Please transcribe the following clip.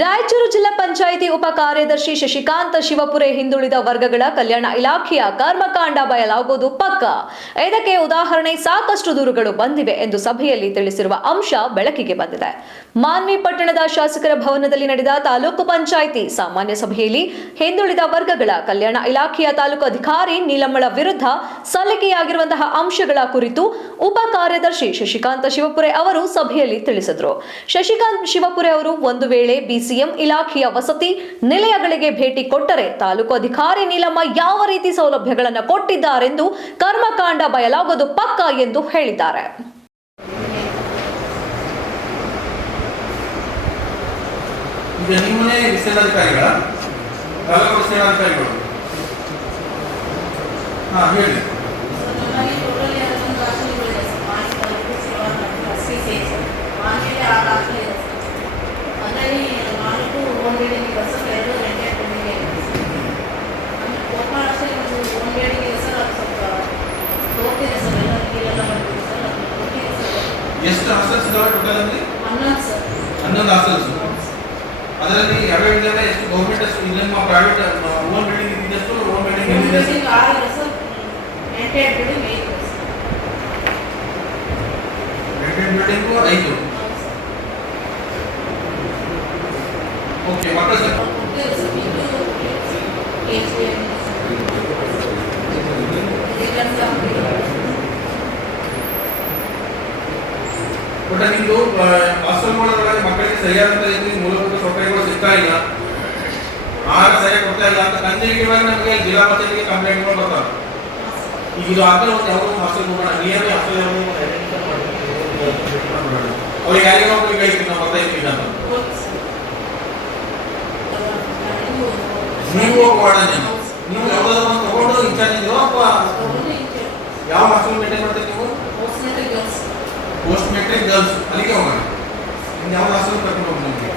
ರಾಯಚೂರು ಜಿಲ್ಲಾ ಪಂಚಾಯಿತಿ ಉಪ ಕಾರ್ಯದರ್ಶಿ ಶಶಿಕಾಂತ ಶಿವಪುರೆ ಹಿಂದುಳಿದ ವರ್ಗಗಳ ಕಲ್ಯಾಣ ಇಲಾಖೆಯ ಕರ್ಮಕಾಂಡ ಬಯಲಾಗುವುದು ಪಕ್ಕ. ಇದಕ್ಕೆ ಉದಾಹರಣೆ ಸಾಕಷ್ಟು ದೂರುಗಳು ಬಂದಿವೆ ಎಂದು ಸಭೆಯಲ್ಲಿ ತಿಳಿಸಿರುವ ಅಂಶ ಬೆಳಕಿಗೆ ಬಂದಿದೆ. ಮಾನ್ವಿ ಪಟ್ಟಣದ ಶಾಸಕರ ಭವನದಲ್ಲಿ ನಡೆದ ತಾಲೂಕು ಪಂಚಾಯಿತಿ ಸಾಮಾನ್ಯ ಸಭೆಯಲ್ಲಿ ಹಿಂದುಳಿದ ವರ್ಗಗಳ ಕಲ್ಯಾಣ ಇಲಾಖೆಯ ತಾಲೂಕು ಅಧಿಕಾರಿ ನೀಲಮ್ಮಳ ವಿರುದ್ಧ ಸಲ್ಲಿಕೆಯಾಗಿರುವಂತಹ ಅಂಶಗಳ ಕುರಿತು ಉಪ ಕಾರ್ಯದರ್ಶಿ ಶಶಿಕಾಂತ ಶಿವಪುರೆ ಅವರು ಸಭೆಯಲ್ಲಿ ತಿಳಿಸಿದರು. ಶಶಿಕಾಂತ್ ಶಿವಪುರೆ ಅವರು ಒಂದು ವೇಳೆ ಬಿಸಿಎಂ ಇಲಾಖೆಯ ವಸತಿ ನಿಲಯಗಳಿಗೆ ಭೇಟಿ ಕೊಟ್ಟರೆ ತಾಲೂಕು ಅಧಿಕಾರಿ ನೀಲಮ್ಮ ಯಾವ ರೀತಿ ಸೌಲಭ್ಯಗಳನ್ನು ಕೊಟ್ಟಿದ್ದಾರೆಂದು ಕರ್ಮಕಾಂಡ ಬಯಲಾಗೋದು ಪಕ್ಕ ಎಂದು ಹೇಳಿದ್ದಾರೆ. ಹಾ, ಹೇಳಿ. ಎಷ್ಟು ಹಾಸ್ಟೆಲ್ಸ್ ಇದಾವೆ ಟೋಟಲ್ ಅಲ್ಲಿ ಹನ್ನೊಂದು ಸರ್ ಹನ್ನೊಂದು ಹಾಸ್ಟೆಲ್ಸ್ ಅದರಲ್ಲಿ ಯಾವ್ಯಾವ ಇದ್ದಾವೆ ಎಷ್ಟು ಗೌರ್ಮೆಂಟ್ ಎಷ್ಟು ನಿಮ್ಮ private own building ಇದ್ದಿದ್ದೆಷ್ಟು own building own ಇದ್ದಿದ್ದೆಷ್ಟು building ಆರು ಇದೆ ಸರ್ ರೆಂಟೆಡ್ ಬಿಲ್ಡಿಂಗ್ ಐದು ಇದೆ ಸರ್ ರೆಂಟೆಡ್ ಬಿಲ್ಡಿಂಗು ಐದು ಹೌದು ಸರ್ ಓಕೆ ಮಕ್ಕಳ ಸರ್ ಸರ್ ಇದು ಹಾಸ್ಟೆಲ್ಗಳೊಳಗೆ ಮಕ್ಕಳಿಗೆ ಸರಿಯಾದಂತ ರೀತಿ ಮೂಲಭೂತ ಸೌಕರ್ಯಗಳು ಸಿಗ್ತಾ ಇಲ್ಲ. ಆಹಾರ ಸರಿಯಾಗಿ ಕೊಡ್ತಾ ಇಲ್ಲ ಅಂತ ಕಂಚಿಗೆ ನಮಗೆ ಜಿಲ್ಲಾ ಪಂಚಾಯತಿಗೆ ಕಂಪ್ಲೇಂಟ್ಗಳು ಬರ್ತಾರೆ ಈಗ ಇದು ಆದ್ರೆ ಒಂದು ಯಾವುದೋ ಹಾಸ್ಟೆಲ್ ಹೋಗೋಣ ನಿಯರ್ ಹಾಸ್ಟೆಲ್ ಅವ್ರಿಗೆ ಯಾರಿಗೆ ಒಬ್ಬರಿಗೆ ಕಳಿಸ್ತೀವಿ ನಾವು ಬರ್ತಾ ಇರ್ತೀವಿ ಅಂತ ನೀವು ಹೋಗಬಾರ್ದು ನೀವು ಯಾವುದಾದ್ರು ತಗೊಂಡು ಇನ್ಚಾರ್ಜ್ ಇದೆಯೋ ಅಥವಾ पोस्ट मैट्रिक गर्ल्स अलग होगा इन जाओ आसन पर प्रॉब्लम है